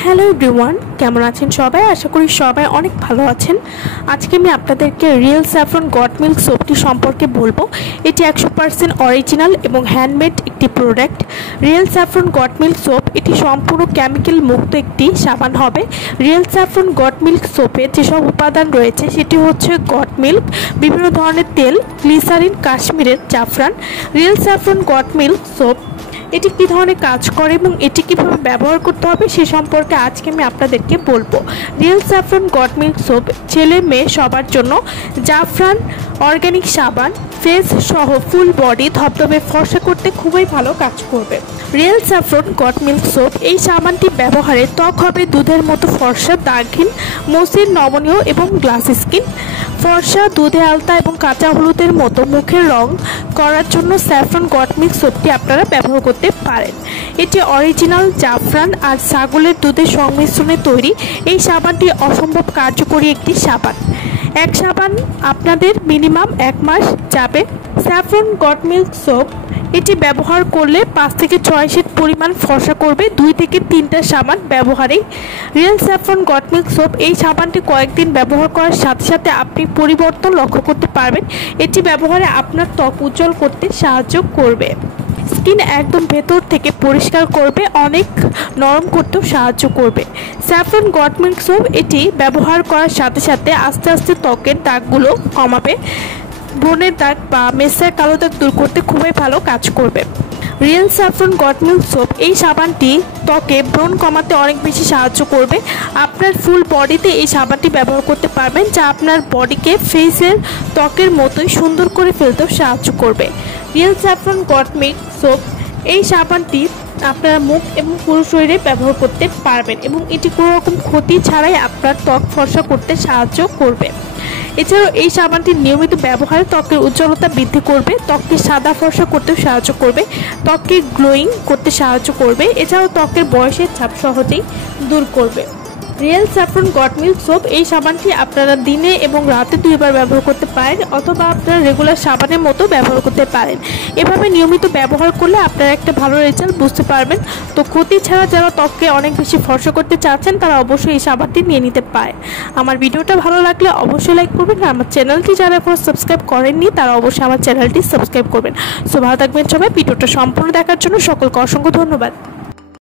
Hello everyone, কেমন আছেন সবাই? আশা করি সবাই অনেক ভালো আছেন। আজকে আমি আপনাদেরকে রিয়েল স্যাফরন গট মিল্ক সোপটি সম্পর্কে বলবো। এটি 100% অরিজিনাল এবং হ্যান্ডমেড একটি product. Real saffron goat milk soap এটি সম্পূর্ণ কেমিক্যাল মুক্ত একটি সাবান হবে। রিয়েল স্যাফরন গট মিল্ক সোপে যেসব উপাদান রয়েছে সেটি হচ্ছে গট মিল্ক, বিভিন্ন ধরনের তেল, গ্লিসারিন, কাশ্মীরের জাফরান। Real saffron goat milk soap এটি কী ধরনের কাজ করে এবং এটি কীভাবে ব্যবহার করতে হবে সে সম্পর্কে আজকে আমি আপনাদেরকে বলবো। Real saffron goat milk soap ছেলে মেয়ে সবার জন্য জাফরান অর্গ্যানিক সাবান, ফেস সহ ফুল বডি ধবধবে ফর্সা করতে খুবই ভালো কাজ করবে। Real saffron goat milk soap এই সাবানটি ব্যবহারে ত্বক হবে দুধের মতো ফর্সা, দাগহীন, মসৃণ, নমনীয় এবং গ্লাস স্কিন। ফর্সা, দুধে আলতা এবং কাঁচা হলুদের মতো মুখের রং করার জন্য স্যাফরন গট মিল্ক সোপটি আপনারা ব্যবহার করতে পারেন। এটি অরিজিনাল জাফরান আর ছাগলের দুধের সংমিশ্রণে তৈরি। এই সাবানটি অসম্ভব কার্যকরী একটি সাবান। এক সাবান আপনাদের মিনিমাম 1 মাস যাবে। স্যাফরন গট মিল্ক সোপ এটি ব্যবহার করলে 5 থেকে 6 সেট পরিমাণ ফর্সা করবে 2 থেকে 3টা সাবান ব্যবহারেই। Real saffron goat milk soap এই সাবানটি কয়েকদিন ব্যবহার করার সাথে সাথে আপনি পরিবর্তন লক্ষ্য করতে পারবেন। এটি ব্যবহারে আপনার ত্বক উজ্জ্বল করতে সাহায্য করবে, স্কিন একদম ভেতর থেকে পরিষ্কার করবে, অনেক নরম করতেও সাহায্য করবে। স্যাফরন গট মিল্ক সোপ এটি ব্যবহার করার সাথে সাথে আস্তে আস্তে ত্বকের দাগগুলো কমাবে, ব্রণের দাগ বা মেসের কালো দাগ দূর করতে খুবই ভালো কাজ করবে। Real saffron goat milk soap এই সাবানটি ত্বকে ব্রণ কমাতে অনেক বেশি সাহায্য করবে। আপনার ফুল বডিতে এই সাবানটি ব্যবহার করতে পারবেন, যা আপনার বডিকে ফেসের ত্বকের মতোই সুন্দর করে ফেলতেও সাহায্য করবে। Real saffron goat milk soap এই সাবানটি আপনারা মুখ এবং পুরো শরীরে ব্যবহার করতে পারবেন এবং এটি কোনো রকম ক্ষতি ছাড়াই আপনার ত্বক ফর্সা করতে সাহায্য করবে। এছাড়াও এই সাবানটি নিয়মিত ব্যবহারে ত্বকের উজ্জ্বলতা বৃদ্ধি করবে, ত্বককে সাদা ফর্সা করতেও সাহায্য করবে, ত্বককে গ্লোয়িং করতে সাহায্য করবে। এছাড়াও ত্বকের বয়সের ছাপ সহজেই দূর করবে। Real saffron goat milk soap এই সাবানটি আপনারা দিনে এবং রাতে 2 বার ব্যবহার করতে পারেন, অথবা আপনারা রেগুলার সাবানের মতো ব্যবহার করতে পারেন। এভাবে নিয়মিত ব্যবহার করলে আপনারা একটা ভালো রেজাল্ট বুঝতে পারবেন। তো ক্ষতি ছাড়া যারা ত্বককে অনেক বেশি ফর্সা করতে চাচ্ছেন তারা অবশ্যই এই সাবানটি নিয়ে নিতে পারেন। আমার ভিডিওটা ভালো লাগলে অবশ্যই লাইক করবেন, আর আমার চ্যানেলটি যারা এখনো সাবস্ক্রাইব করেননি তারা অবশ্যই আমার চ্যানেলটি সাবস্ক্রাইব করবেন। সো ভালো থাকবেন সবাই। ভিডিওটা সম্পূর্ণ দেখার জন্য সকলকে অসংখ্য ধন্যবাদ।